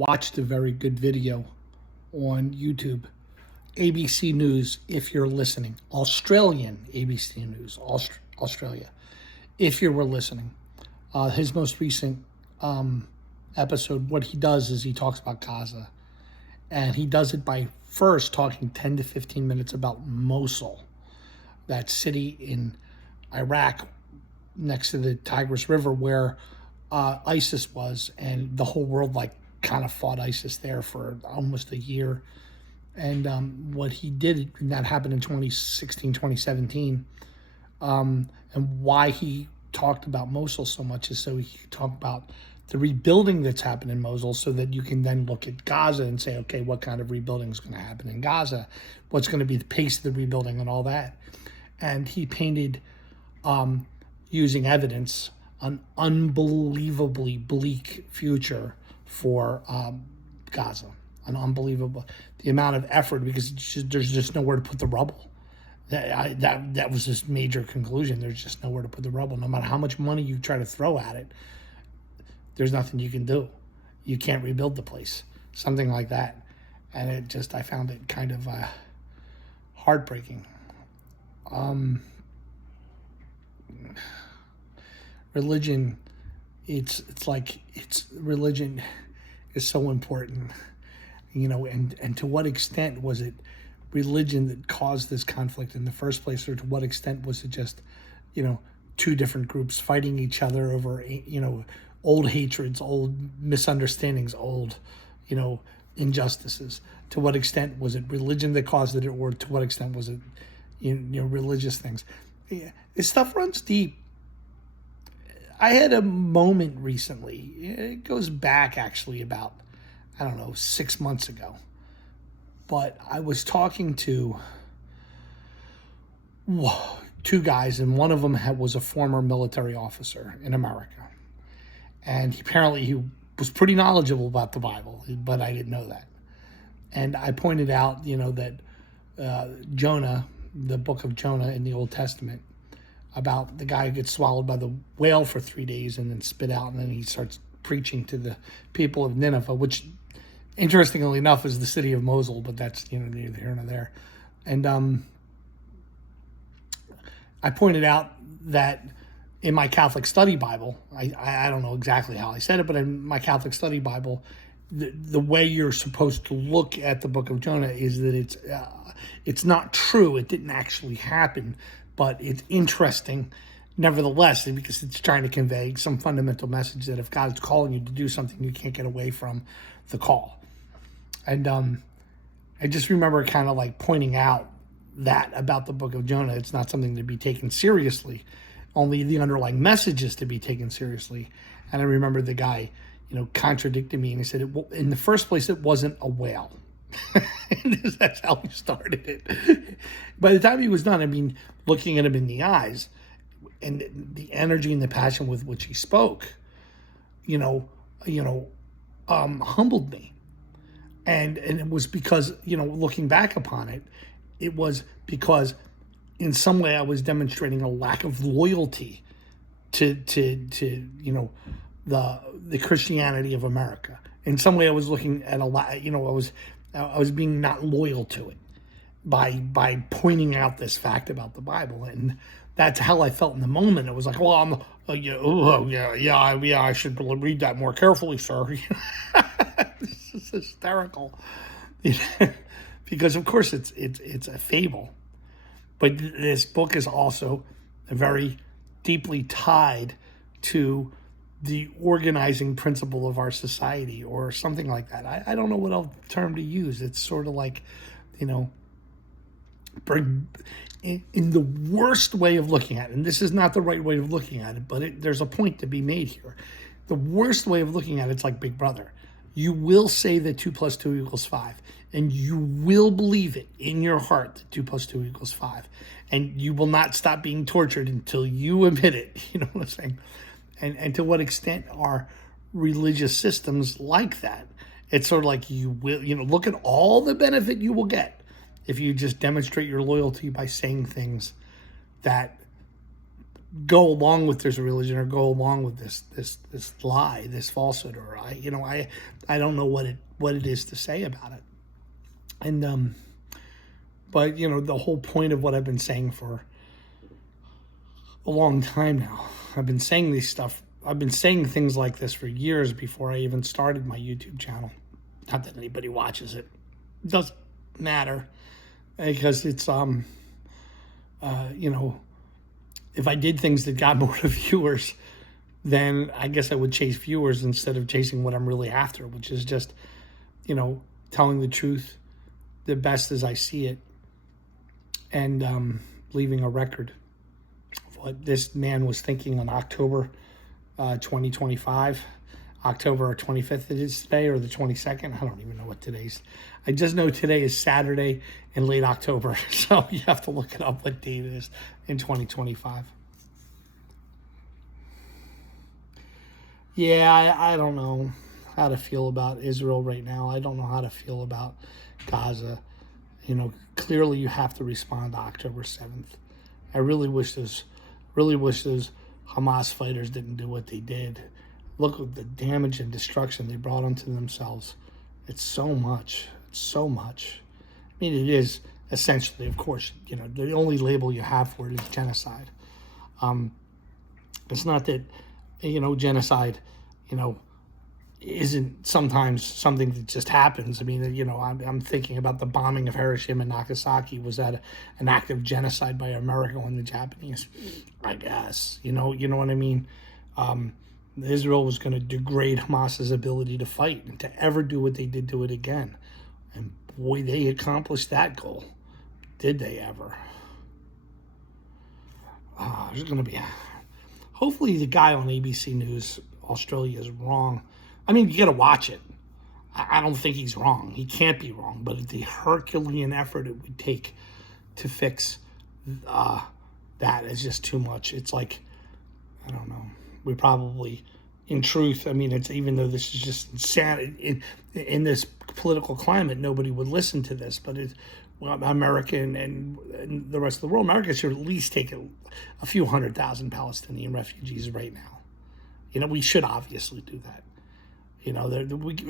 watched a very good video on YouTube. ABC News, if you're listening. Australian ABC News, Australia, if you were listening. His most recent episode, what he does is he talks about Gaza. And he does it by first talking 10 to 15 minutes about Mosul, that city in Iraq next to the Tigris River where ISIS was, and the whole world kind of fought ISIS there for almost a year. And what he did, and that happened in 2016, 2017, and why he talked about Mosul so much is so he could talk about the rebuilding that's happened in Mosul, so that you can then look at Gaza and say, okay, what kind of rebuilding is going to happen in Gaza? What's going to be the pace of the rebuilding and all that? And he painted, using evidence, an unbelievably bleak future for Gaza. An unbelievable, the amount of effort, because there's just nowhere to put the rubble. That was his major conclusion. There's just nowhere to put the rubble. No matter how much money you try to throw at it, there's nothing you can do. You can't rebuild the place. Something like that. And I found it kind of heartbreaking. Religion, religion is so important, and to what extent was it religion that caused this conflict in the first place, or to what extent was it just, two different groups fighting each other over, old hatreds, old misunderstandings, old, injustices? To what extent was it religion that caused it, or to what extent was it, religious things? Yeah, this stuff runs deep. I had a moment recently. It goes back actually about, 6 months ago. But I was talking to two guys, and one of them was a former military officer in America. And he was pretty knowledgeable about the Bible, but I didn't know that. And I pointed out, that Jonah, the book of Jonah in the Old Testament, about the guy who gets swallowed by the whale for 3 days and then spit out, and then he starts preaching to the people of Nineveh, which, interestingly enough, is the city of Mosul, but that's neither here nor there. And I pointed out that in my Catholic Study Bible, I don't know exactly how I said it, but in my Catholic Study Bible, the way you're supposed to look at the book of Jonah is that it's not true. It didn't actually happen, but it's interesting nevertheless, because it's trying to convey some fundamental message that if God's calling you to do something, you can't get away from the call. And I just remember kind of pointing out that about the book of Jonah. It's not something to be taken seriously. Only the underlying message is to be taken seriously. And I remember the guy, contradicted me, and he said, in the first place, it wasn't a whale. That's how he started it. By the time he was done, looking at him in the eyes and the energy and the passion with which he spoke, humbled me. And it was because, looking back upon it, it was because in some way I was demonstrating a lack of loyalty to the Christianity of America. In some way I was looking at I was being not loyal to it by pointing out this fact about the Bible. And that's how I felt in the moment. It was like, well, I should read that more carefully, sir. This is hysterical. Because of course it's a fable. But this book is also very deeply tied to the organizing principle of our society, or something like that. I don't know what else term to use. It's sort of like, in the worst way of looking at it, and this is not the right way of looking at it, but there's a point to be made here. The worst way of looking at it's like Big Brother. You will say that 2 + 2 = 5, and you will believe it in your heart that 2 + 2 = 5, and you will not stop being tortured until you admit it. You know what I'm saying? And to what extent are religious systems like that? It's sort of like you will, look at all the benefit you will get. if you just demonstrate your loyalty by saying things that go along with this religion or go along with this lie, this falsehood, or I don't know what it is to say about it. And but the whole point of what I've been saying for a long time now, I've been saying things like this for years before I even started my YouTube channel. Not that anybody watches it. It doesn't matter, because it's if I did things that got more viewers, then I guess I would chase viewers instead of chasing what I'm really after, which is just, telling the truth the best as I see it, and leaving a record of what this man was thinking on October 2025. October 25th it is today, or the 22nd. I don't even know what today's. I just know today is Saturday in late October. So you have to look it up what date it is in 2025. Yeah, I don't know how to feel about Israel right now. I don't know how to feel about Gaza. Clearly you have to respond to October 7th. I really wish those Hamas fighters didn't do what they did. Look at the damage and destruction they brought onto themselves. It's so much. It's so much. I mean, it is essentially, of course, the only label you have for it is genocide. It's not that, genocide, isn't sometimes something that just happens. I mean, I'm thinking about the bombing of Hiroshima and Nagasaki. Was that an act of genocide by America and the Japanese? I guess. You know what I mean? Israel was going to degrade Hamas's ability to fight and to ever do what they did to it again. And boy, they accomplished that goal. Did they ever? There's going to be... Hopefully the guy on ABC News Australia is wrong. I mean, you got to watch it. I don't think he's wrong. He can't be wrong. But the Herculean effort it would take to fix that is just too much. It's like, I don't know. We probably, in truth, I mean, it's, even though this is just insanity in this political climate, nobody would listen to this. But America and the rest of the world, America should at least take a few 100,000 Palestinian refugees right now. We should obviously do that.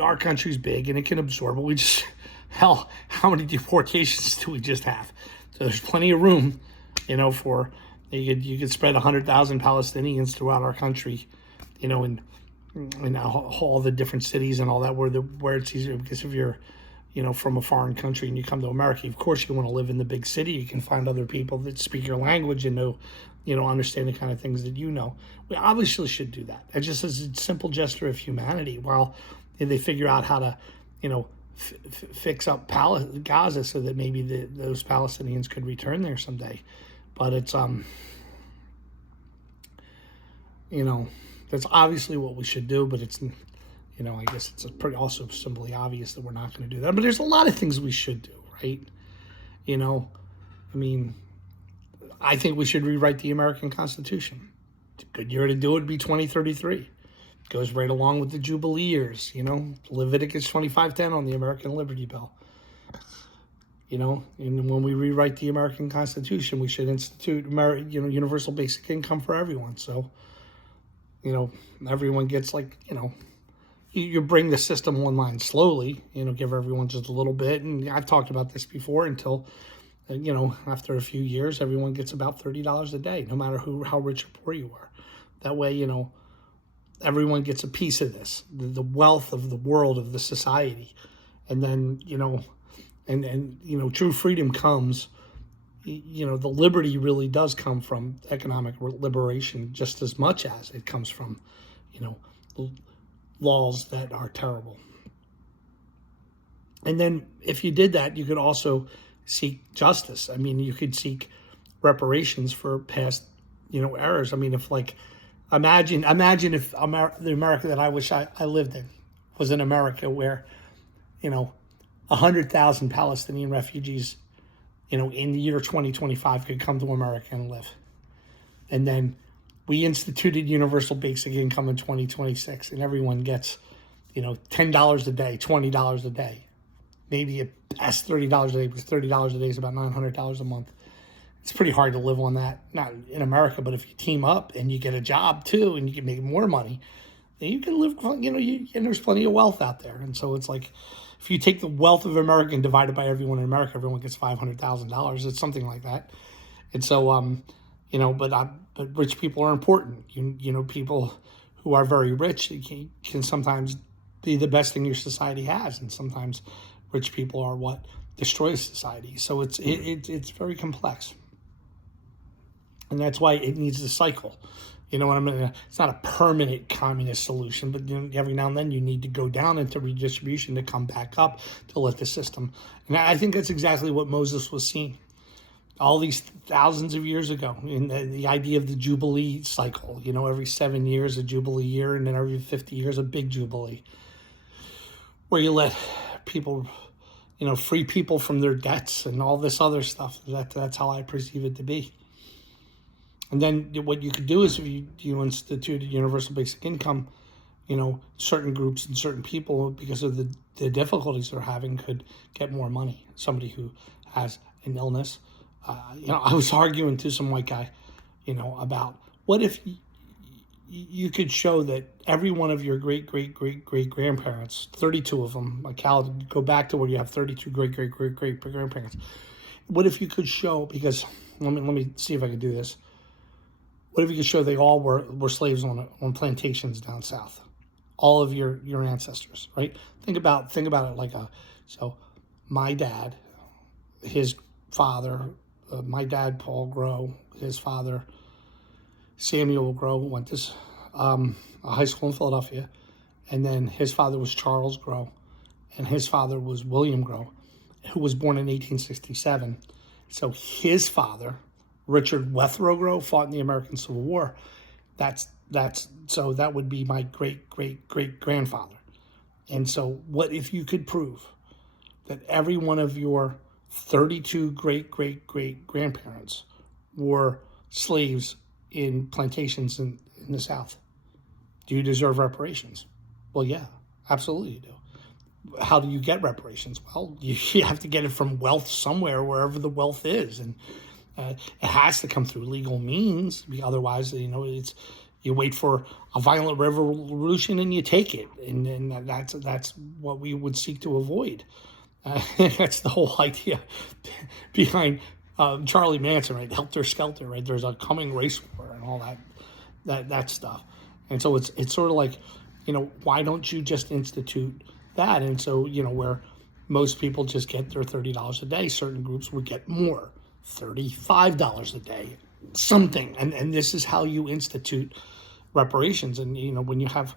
Our country's big and it can absorb it. We just, hell, how many deportations do we just have? So there's plenty of room, for... You could spread 100,000 Palestinians throughout our country, in all the different cities and all that, where it's easier. Because if you're, from a foreign country and you come to America, of course you want to live in the big city. You can find other people that speak your language and know, understand the kind of things that you know. We obviously should do that. It's just a simple gesture of humanity. While they figure out how to, fix up Gaza so that maybe those Palestinians could return there someday. But it's, that's obviously what we should do, but it's, I guess it's pretty also simply obvious that we're not going to do that. But there's a lot of things we should do, right? I mean, I think we should rewrite the American Constitution. It's a good year to do it would be 2033. It goes right along with the Jubilee years, Leviticus 25:10 on the American Liberty Bell. And when we rewrite the American Constitution, we should institute, universal basic income for everyone. So, everyone gets you bring the system online slowly, give everyone just a little bit. And I've talked about this before until, after a few years, everyone gets about $30 a day, no matter how rich or poor you are. That way, everyone gets a piece of this, the wealth of the world, of the society. And then, And true freedom comes, the liberty really does come from economic liberation just as much as it comes from, laws that are terrible. And then if you did that, you could also seek justice. I mean, you could seek reparations for past, errors. I mean, if imagine if the America that I wish I lived in was an America where, 100,000 Palestinian refugees, in the year 2025 could come to America and live. And then we instituted universal basic income in 2026 and everyone gets, $10 a day, $20 a day. Maybe at best $30 a day, because $30 a day is about $900 a month. It's pretty hard to live on that, not in America, but if you team up and you get a job too and you can make more money, then you can live, and there's plenty of wealth out there. And so it's like, if you take the wealth of America and divide it by everyone in America, everyone gets $500,000. It's something like that. And so, but rich people are important. People who are very rich can sometimes be the best thing your society has, and sometimes rich people are what destroys society. So it's very complex, and that's why it needs to cycle. You know what I mean? It's not a permanent communist solution, but every now and then you need to go down into redistribution to come back up to let the system. And I think that's exactly what Moses was seeing all these thousands of years ago, in the idea of the Jubilee cycle. Every 7 years a Jubilee year, and then every 50 years a big Jubilee, where you let people, free people from their debts and all this other stuff. That's how I perceive it to be. And then what you could do is, if you institute a universal basic income, certain groups and certain people, because of the difficulties they're having, could get more money. Somebody who has an illness. I was arguing to some white guy, about what if you could show that every one of your great-great-great-great-grandparents, 32 of them, go back to where you have 32 great-great-great-great-grandparents. What if you could show, because let me see if I can do this. What if you could show they all were slaves on plantations down south? All of your ancestors, right? Think about it so my dad, his father, my dad, Paul Grow, his father, Samuel Grow, went to a high school in Philadelphia. And then his father was Charles Grow, and his father was William Grow, who was born in 1867. So his father, Richard Wethrow Grow, fought in the American Civil War. So that would be my great-great-great-grandfather. And so what if you could prove that every one of your 32 great-great-great-grandparents were slaves in plantations in the South? Do you deserve reparations? Well, yeah, absolutely you do. How do you get reparations? Well, you have to get it from wealth somewhere, wherever the wealth is. And it has to come through legal means. Otherwise, it's you wait for a violent revolution and you take it, and that's what we would seek to avoid. That's the whole idea behind Charlie Manson, right? Helter Skelter, right? There's a coming race war and all that stuff. And so it's sort of like, why don't you just institute that? And so, where most people just get their $30 a day, certain groups would get more. $35 a day, something, and this is how you institute reparations. And when you have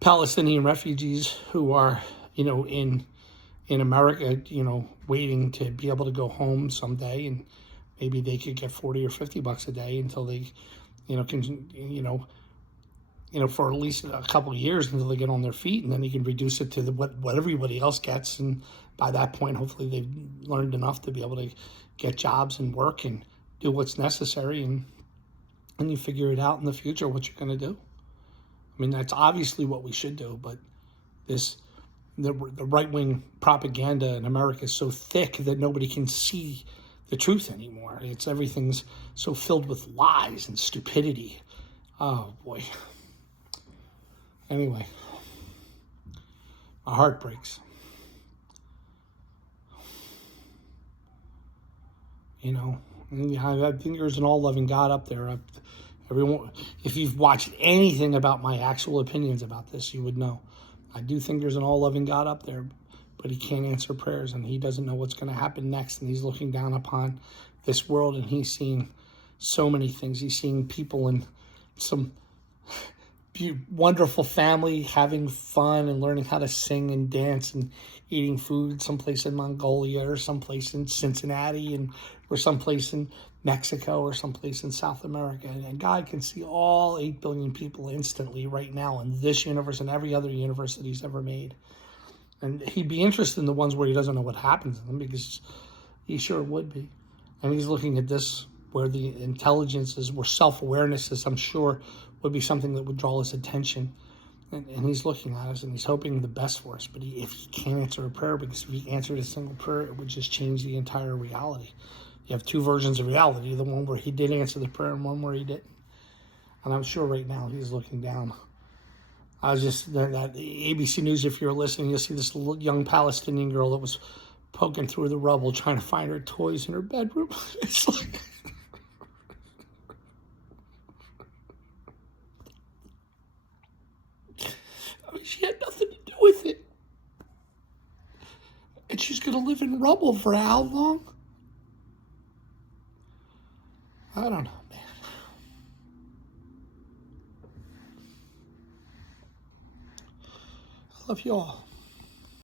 Palestinian refugees who are in America, waiting to be able to go home someday, and maybe they could get $40 or $50 a day until they can for at least a couple of years until they get on their feet, and then you can reduce it to what everybody else gets. And by that point, hopefully they've learned enough to be able to get jobs and work and do what's necessary, and you figure it out in the future what you're going to do. I mean, that's obviously what we should do, but the right-wing propaganda in America is so thick that nobody can see the truth anymore. Everything's so filled with lies and stupidity. Oh, boy. Anyway, my heart breaks. I think there's an all-loving God up there. Everyone, if you've watched anything about my actual opinions about this, you would know. I do think there's an all-loving God up there, but he can't answer prayers, and he doesn't know what's going to happen next, and he's looking down upon this world, and he's seeing so many things. He's seeing people in some wonderful family having fun and learning how to sing and dance and eating food someplace in Mongolia or someplace in Cincinnati or someplace in Mexico or someplace in South America. And God can see all 8 billion people instantly right now in this universe and every other universe that he's ever made. And he'd be interested in the ones where he doesn't know what happens to them, because he sure would be. And he's looking at this where the intelligence is, where self-awareness is, I'm sure, would be something that would draw his attention. And he's looking at us and he's hoping the best for us. But if he can't answer a prayer, because if he answered a single prayer, it would just change the entire reality. You have two versions of reality, the one where he did answer the prayer and one where he didn't. And I'm sure right now he's looking down. I was just, that ABC News, if you're listening, you'll see this little young Palestinian girl that was poking through the rubble trying to find her toys in her bedroom. It's like... I mean, she had nothing to do with it. And she's going to live in rubble for how long? I don't know, man. I love you all.